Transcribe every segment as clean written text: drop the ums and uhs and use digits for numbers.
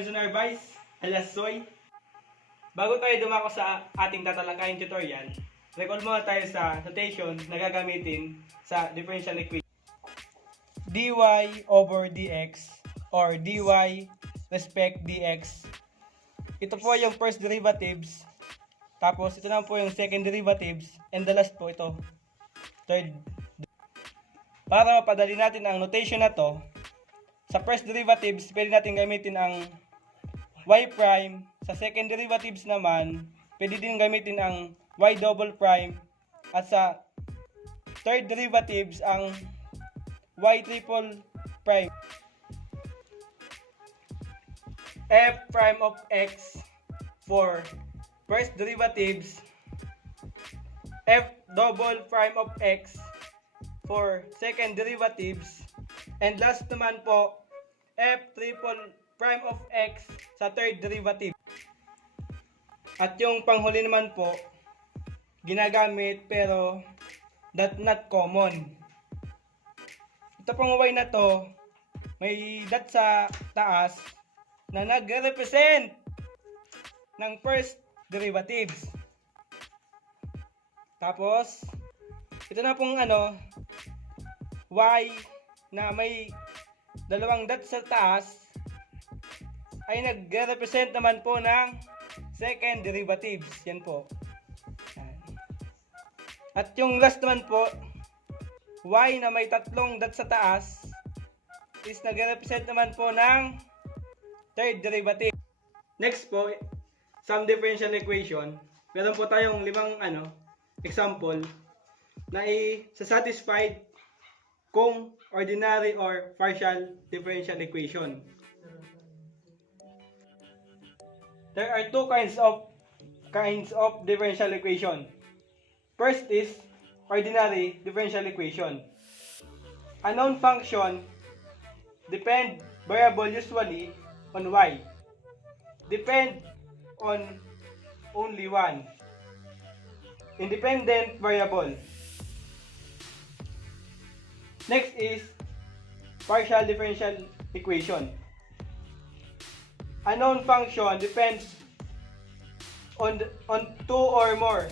Lorenzo Narvaez, alias Soy. Bago tayo dumako sa ating tatalakayin tutorial, recall muna tayo sa notation na gagamitin sa differential equation. dy over dx or dy respect dx. Ito po yung first derivatives. Tapos ito na po yung second derivatives. And the last po ito, third. Para mapadali natin ang notation na to, sa first derivatives, pwede natin gamitin ang y prime. Sa second derivatives naman, pwede din gamitin ang y double prime. At sa third derivatives, ang y triple prime. F prime of x for first derivatives, f double prime of x for second derivatives, and last naman po, f triple prime of x sa third derivative. At yung panghuli naman po, ginagamit pero that not common. Ito pong y na to, may dot sa taas na nagre-represent ng first derivatives. Tapos, ito na pong y na may dalawang dot sa taas ay nagre-represent naman po ng second derivatives. Yan po. At yung last naman po, y na may tatlong dot sa taas is nagre-represent naman po ng third derivative. Next po, some differential equation. Meron po tayong limang example na i-satisfied kung ordinary or partial differential equation. There are two kinds of differential equation. First is ordinary differential equation. A known function depend variable usually on y. Depend on only one independent variable. Next is partial differential equation. A known function depends on two or more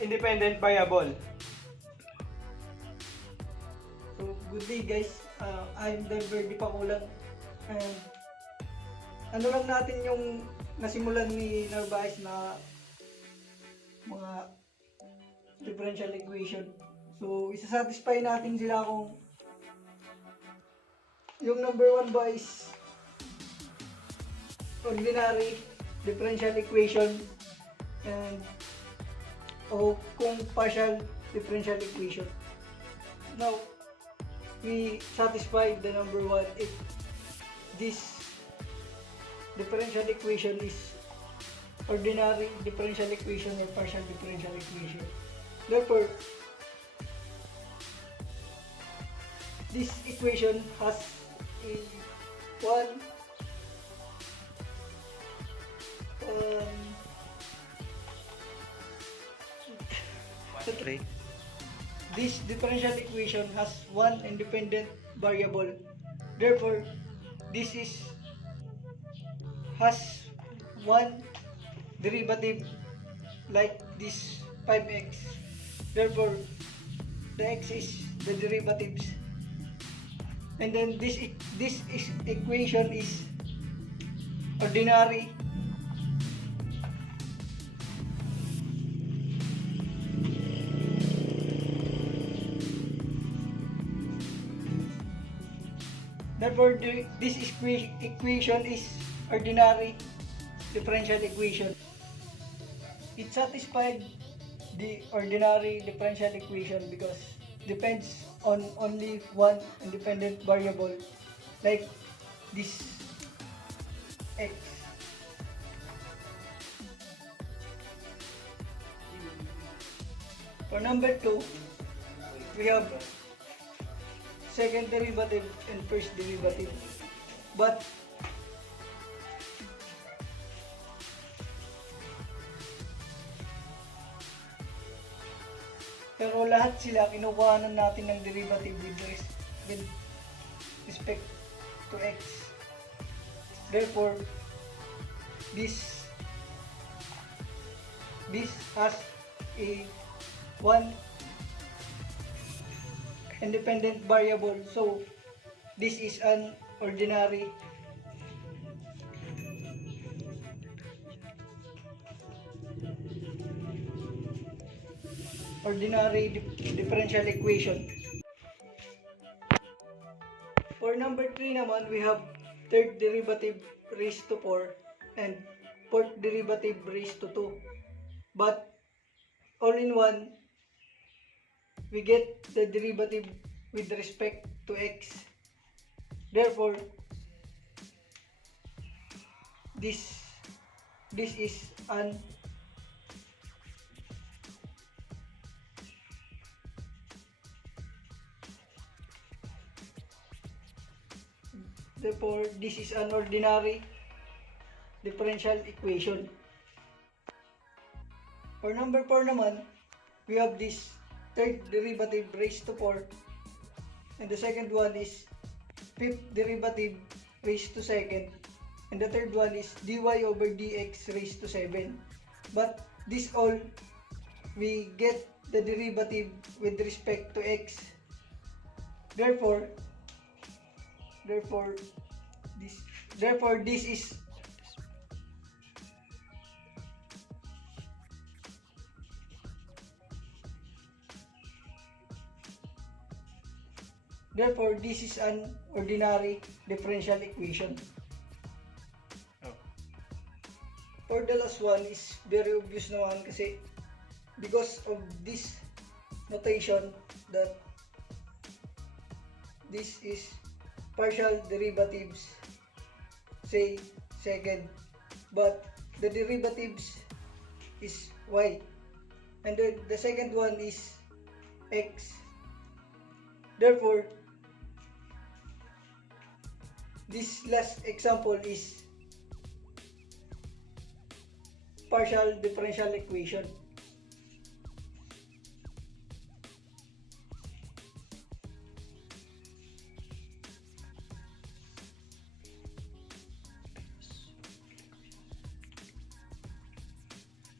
independent variable. So, good day guys. I'm Denver Di Pakulan. And lang natin yung nasimulan ni Narvaez na mga differential equation. So, isasatisfy natin sila kung yung number 1 ba is ordinary differential equation and o kung partial differential equation. Now, we satisfy the number 1 if this differential equation is ordinary differential equation or partial differential equation. Therefore, this equation has a this differential equation has one independent variable. Therefore, this has one derivative like this 5x. Therefore, the x is the derivatives. And then this equation is ordinary Therefore, this equation is ordinary differential equation. It satisfied the ordinary differential equation because depends on only one independent variable like this x. For number 2, we have second derivative and first derivative. But pero lahat sila kinukuhanan natin ng derivative with respect to x. Therefore, this has a one independent variable, so this is an ordinary differential equation. For number 3 naman, we have third derivative raised to 4 and fourth derivative raised to 2. But all in one, we get the derivative with respect to x. Therefore, this is an ordinary differential equation. For number 4 naman, we have this third derivative raised to 4 and the second one is fifth derivative raised to second and the third one is dy over dx raised to 7. But this all, we get the derivative with respect to x. Therefore this is an ordinary differential equation. For the last one is very obvious naman kasi because of this notation that this is partial derivatives, say second, but the derivatives is y and the second one is x. Therefore, this last example is partial differential equation.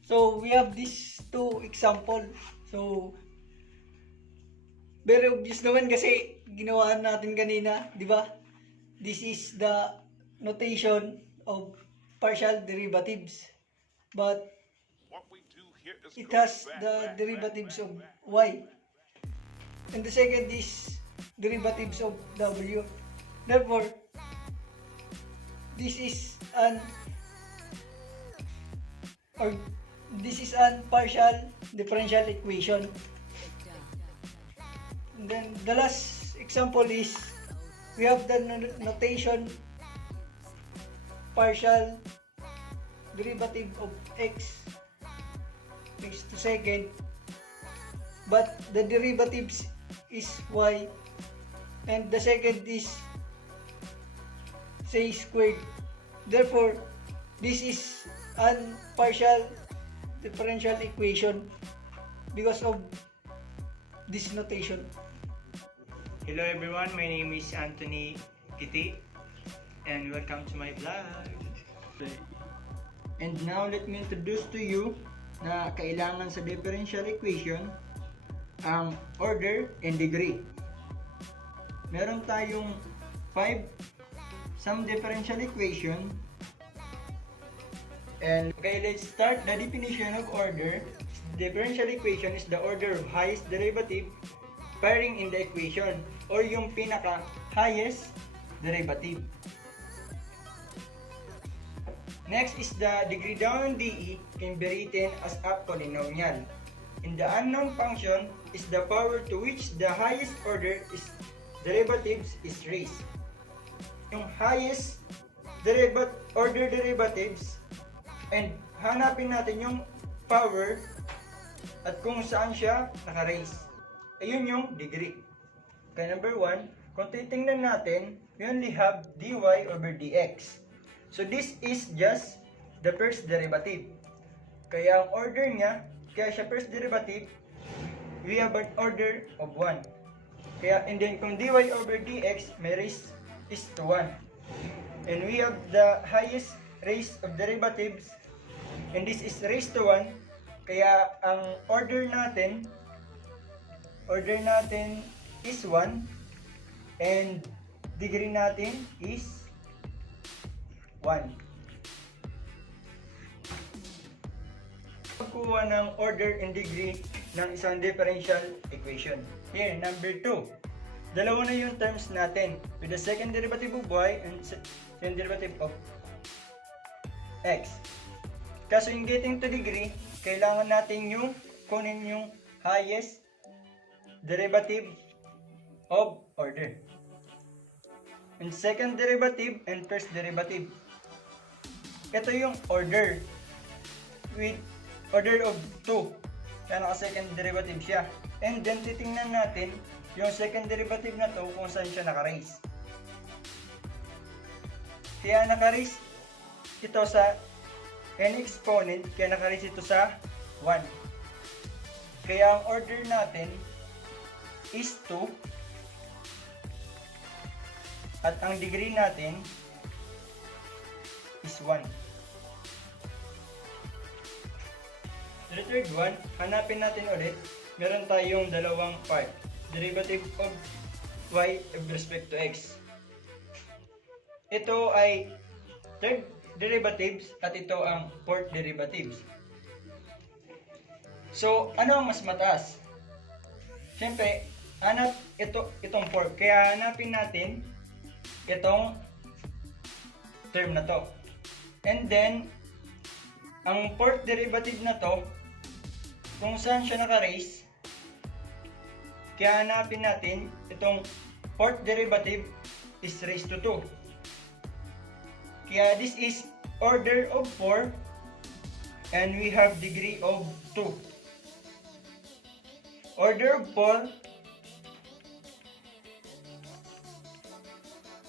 So we have these two example. So very obvious naman kasi ginawa natin kanina, di ba? This is the notation of partial derivatives. But it has the derivatives of y. And the second is derivatives of w. Therefore, this is an partial differential equation. And then the last example is we have the notation partial derivative of x raised to second, but the derivatives is y and the second is say squared. Therefore, this is an partial differential equation because of this notation. Hello everyone, my name is Anthony Kiti and welcome to my vlog. And now let me introduce to you na kailangan sa differential equation ang order and degree. Meron tayong 5 some differential equation. And okay, let's start the definition of order. Differential equation is the order of highest derivative pairing in the equation or yung pinaka highest derivative. Next is the degree down DE can be written as a polynomial. In the unknown function is the power to which the highest order is derivatives is raised. Yung highest order derivatives and hanapin natin yung power at kung saan siya naka-raise. Ayun yung degree. Okay, number 1, kung titingnan natin, we only have dy over dx. So this is just the first derivative. Kaya ang order niya, kaya siya first derivative, we have an order of 1. Kaya, and then kung dy over dx, may raise is to 1. and we have the highest raised of derivatives, and this is raised to 1. Kaya ang order natin is 1, and degree natin is 1. Pagkuha ng order and degree ng isang differential equation. Here, number 2. Dalawa na yung terms natin with the second derivative of y and second derivative of x. Kaso yung getting to degree, kailangan natin yung kunin yung highest derivative of order. And second derivative and first derivative. Ito yung order with order of 2. Kaya naka-second derivative siya. And then titingnan natin yung second derivative na to kung saan siya naka-raise. Kaya naka-raise ito sa n exponent, kaya naka-raise ito sa 1. Kaya ang order natin is 2. At ang degree natin is 1. The third one, hanapin natin ulit. Meron tayong dalawang part. Derivative of y with respect to x. Ito ay third derivatives at ito ang fourth derivatives. So, ano ang mas mataas? Siyempre, hanap itong fourth. Kaya hanapin natin itong term na to. And then, ang fourth derivative na to, kung saan siya naka-raise, kaya hanapin natin itong fourth derivative is raised to 2. Kaya this is order of 4 and we have degree of 2. Order of 4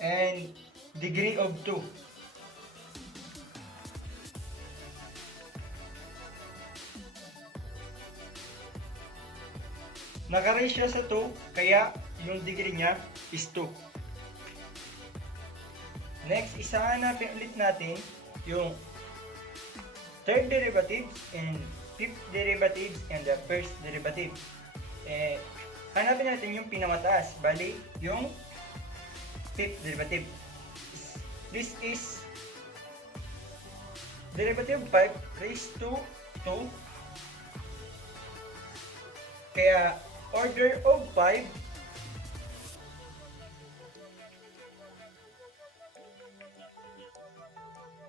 and degree of 2. Naka-raise siya sa 2, kaya yung degree niya is 2. Next, isahanapin ulit natin yung third derivatives and fifth derivatives and the first derivative. Hanapin natin yung pinamataas, bali yung fifth derivative. This is derivative 5 raised to 2. Kaya order of 5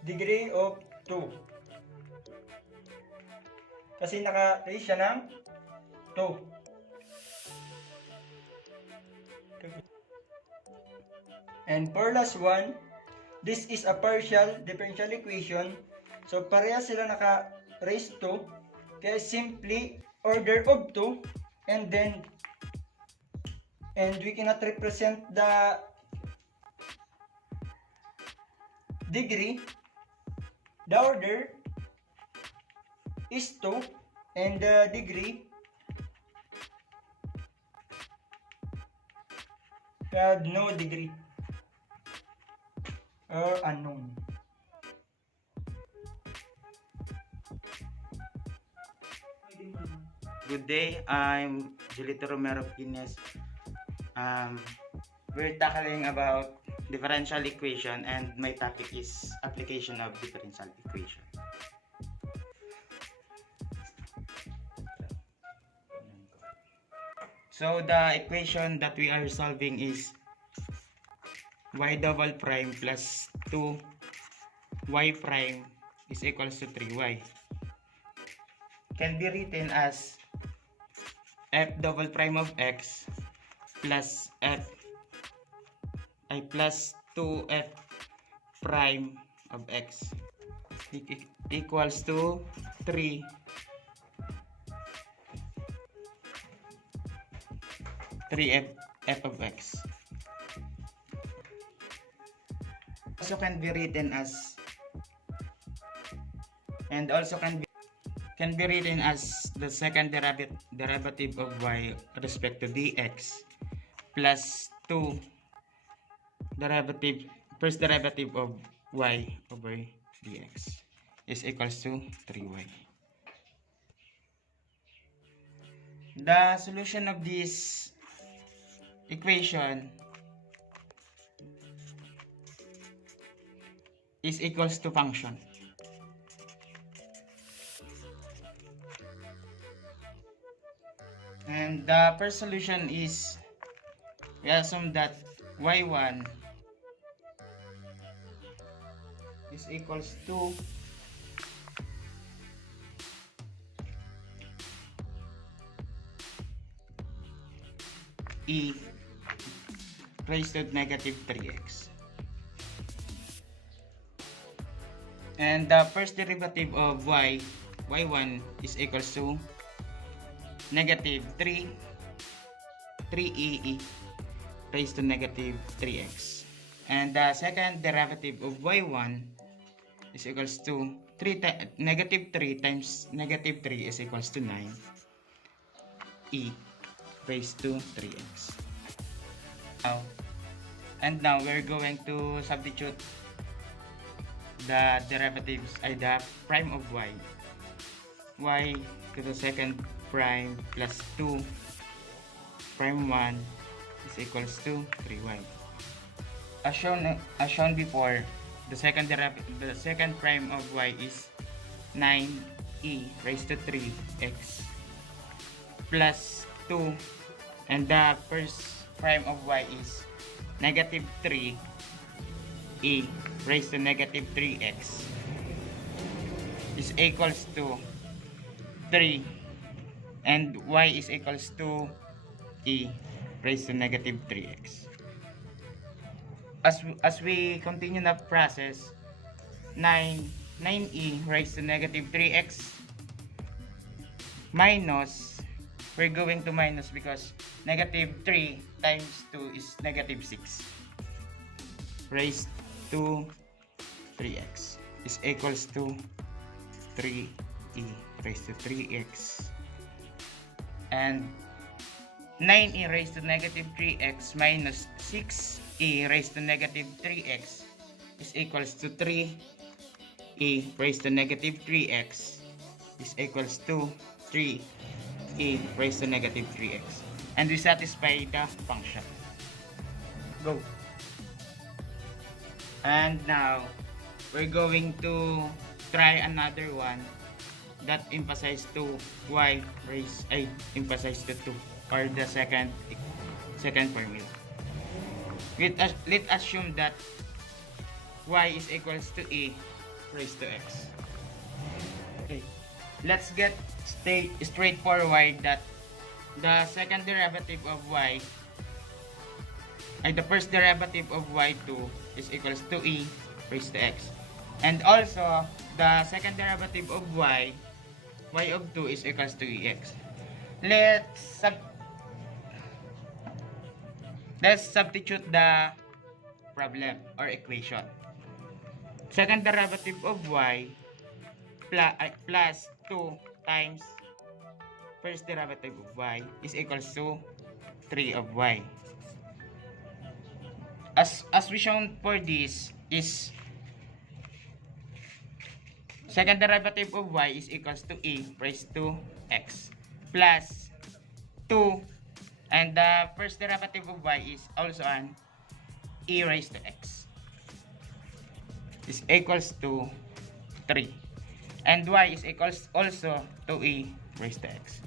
degree of 2. Kasi naka-raise siya ng 2. And for last one, this is a partial differential equation. So pareha sila naka-raise 2. Kaya simply order of 2 and we cannot represent the degree. The order is 2 and the degree have no degree or unknown. Good day, I'm Julito Romero Pines. We're tackling about differential equation and my topic is application of differential equation. So the equation that we are solving is y double prime plus 2y prime is equals to 3y. Can be written as f double prime of x plus plus 2f prime of x equals to 3 f of x. Also can be written as written as the second derivative of y respect to dx plus 2 derivative first derivative of y over dx is equals to 3y. The solution of this equation is equals to function. And the first solution is, we assume that y1 is equals to e raised to negative 3x. And the first derivative of y1 is equals to negative 3e raised to negative 3x. And the second derivative of y1 is equals to negative 3 times negative 3 is equals to 9 e raised to 3x. Now we're going to substitute the derivatives, the prime of y to the second prime plus 2 prime 1 is equals to 3y. As shown before, the second prime of y is 9e raised to 3x plus 2, and the first prime of y is negative 3e raised to negative 3x is equals to 3, and y is equals to e raised to negative 3x. As we continue the process, 9e raised to negative 3x minus, we're going to minus because negative 3 times 2 is negative 6 raised to 3x is equals to 3e raised to 3x, and 9e raised to negative 3x minus 6e raised to negative 3x is equals to 3e raised to negative 3x is equals to 3e raised to negative 3x, and we satisfy the function. Go. And now we're going to try another one that emphasize to y raised emphasize to 2, or the second formula. Let's assume that y is equals to e raised to x. Okay, let's get straightforward that the second derivative of y, the first derivative of y2 is equals to e raised to x, and also the second derivative of y of 2 is equals to ex. Let's substitute the problem or equation. Second derivative of y plus 2 times first derivative of y is equals to 3 of y. As we shown for this is second derivative of y is equals to e raised to x plus 2, and the first derivative of y is also an e raised to x is equals to 3, and y is equals also to e raised to x,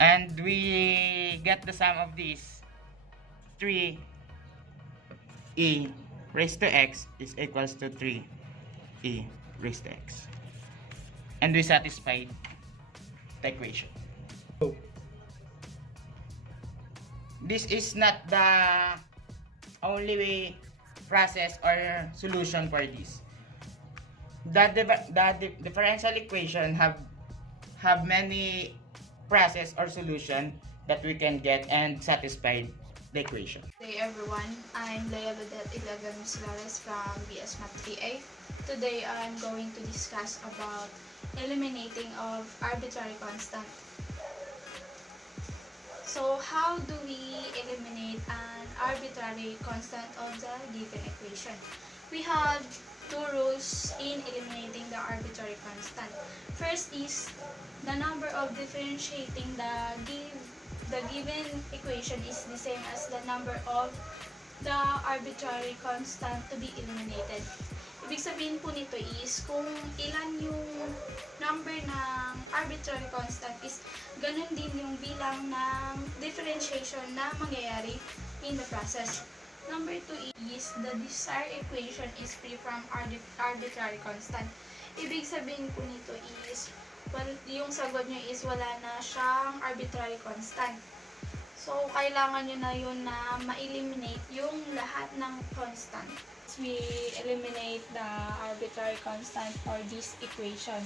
and we get the sum of these 3 e raised to x is equals to 3 e raised to x, and we satisfied the equation. This is not the only process or solution for this. The differential equation have many process or solution that we can get and satisfy the equation. Hey everyone, I'm Leia Ludet Ilagamis Suarez from BS Math 3A. Today I'm going to discuss about eliminating of arbitrary constant. So how do we eliminate an arbitrary constant of the given equation? We have two rules in eliminating the arbitrary constant. First is the number of differentiating the given equation is the same as the number of the arbitrary constant to be eliminated. Ibig sabihin po nito is kung ilan yung number ng arbitrary constant is ganun din yung bilang ng differentiation na mangyayari in the process. Number 2 is the desired equation is free from arbitrary constant. Ibig sabihin po nito is yung sagot nyo is wala na siyang arbitrary constant. So, kailangan nyo na yun na ma-eliminate yung lahat ng constant. We eliminate the arbitrary constant for this equation.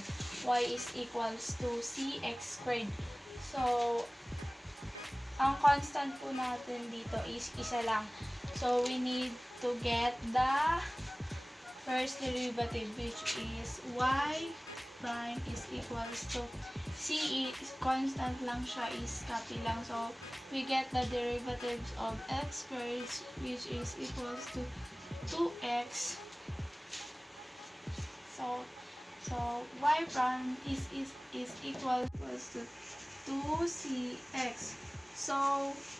Y is equals to cx squared. So, ang constant po natin dito is isa lang. So, we need to get the first derivative, which is y prime is equals to c is constant lang siya, is copy lang. So, we get the derivatives of x squared, which is equals to 2x. So y prime is equals to 2cx. So,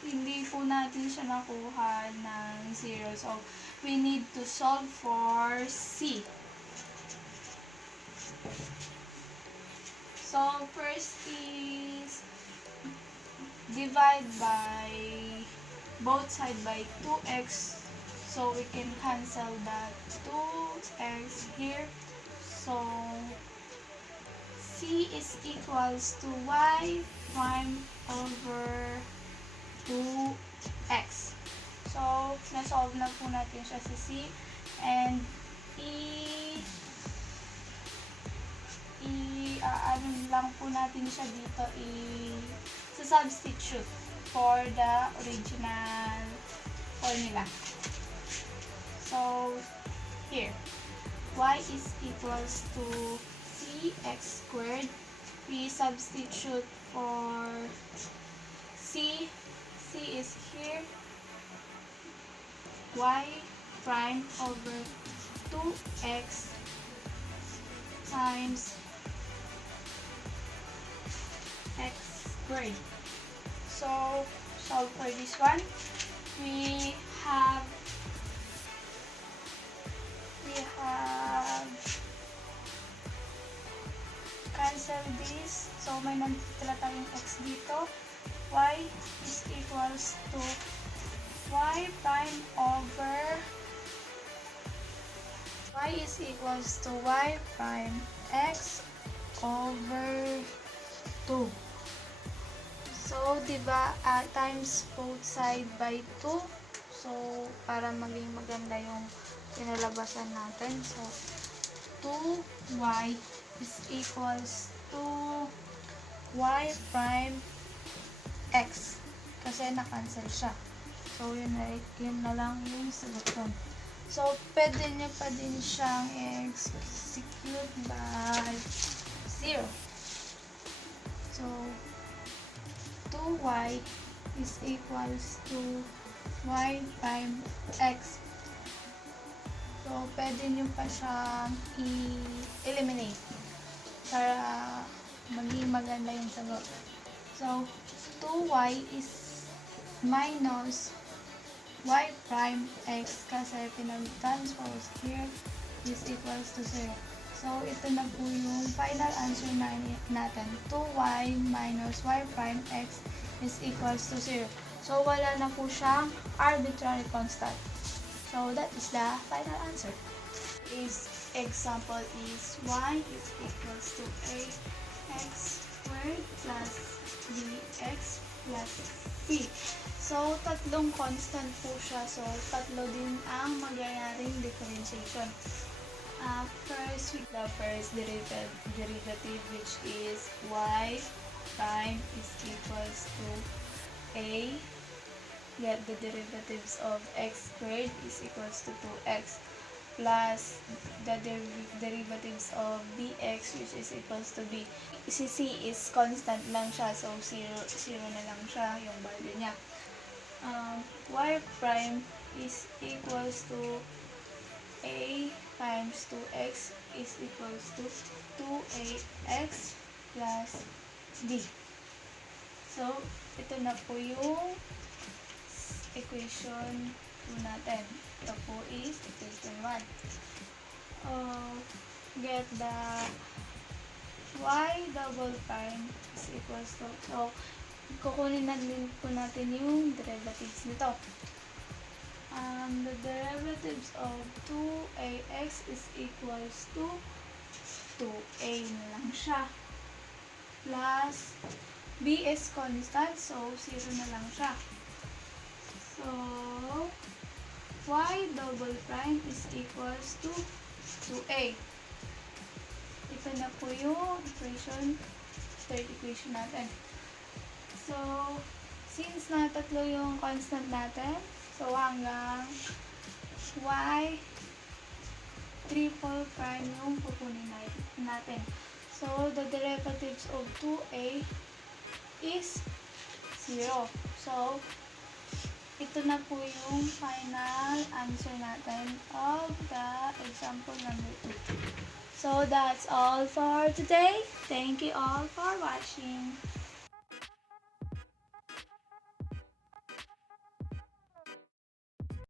hindi po natin siya nakuha ng 0. So, we need to solve for c. So, first is divide by both side by 2x. So, we can cancel that 2x here. So, c is equals to y prime over 2x. So, na-solve na po natin siya sa c. And, ano lang po natin siya dito, substitute for the original formula. So, here, y is equals to cx squared. We substitute for c. C is here. Y prime over 2x times x squared. So, solve for this one. We have cancel this. So, may nanditila tayong x dito. Y is equals to y prime over y is equals to y prime x over 2. So, diba, times both side by 2. So, para maging maganda yung pinalabasan natin. So, 2y is equals to y prime x. Kasi na-cancel siya. So, yun na lang yung sagot ko. So, pwede nyo pa din siyang execute by 0. So, 2y is equals to y prime x. So, pwede nyo pa siyang i-eliminate para maging maganda yung sagot. So, 2y is minus y prime x kasi pinag-transpose here is equals to 0. So, ito na po yung final answer natin. 2y minus y prime x is equals to 0. So, wala na po siyang arbitrary constant. So, that is the final answer. Example is y is equals to ax squared plus bx plus c. So, tatlong constant po siya. So, tatlo din ang magyayaring differentiation. First, the first derivative, which is y prime is equals to a. Get the derivatives of x squared is equals to 2x. plus the derivatives of dx which is equals to b. Si c is constant lang siya, so 0 na lang siya yung value niya. Y prime is equals to a times 2x is equals to 2ax plus b. So, ito na po yung equation 2 natin. Ito po is equation 1. Get the y double prime is equals to, so, kukunin na din po natin yung derivatives nito. The derivatives of 2ax is equals to 2a na lang siya. Plus, b is constant, so 0 na lang siya. So, y double prime is equals to 2a. Ito na po yung equation, third equation natin. So, since na tatlo yung constant natin, so hanggang y triple prime yung pupunin natin. So, the derivatives of 2a is 0. So, ito na po yung final answer natin of the example number 2. So, that's all for today. Thank you all for watching.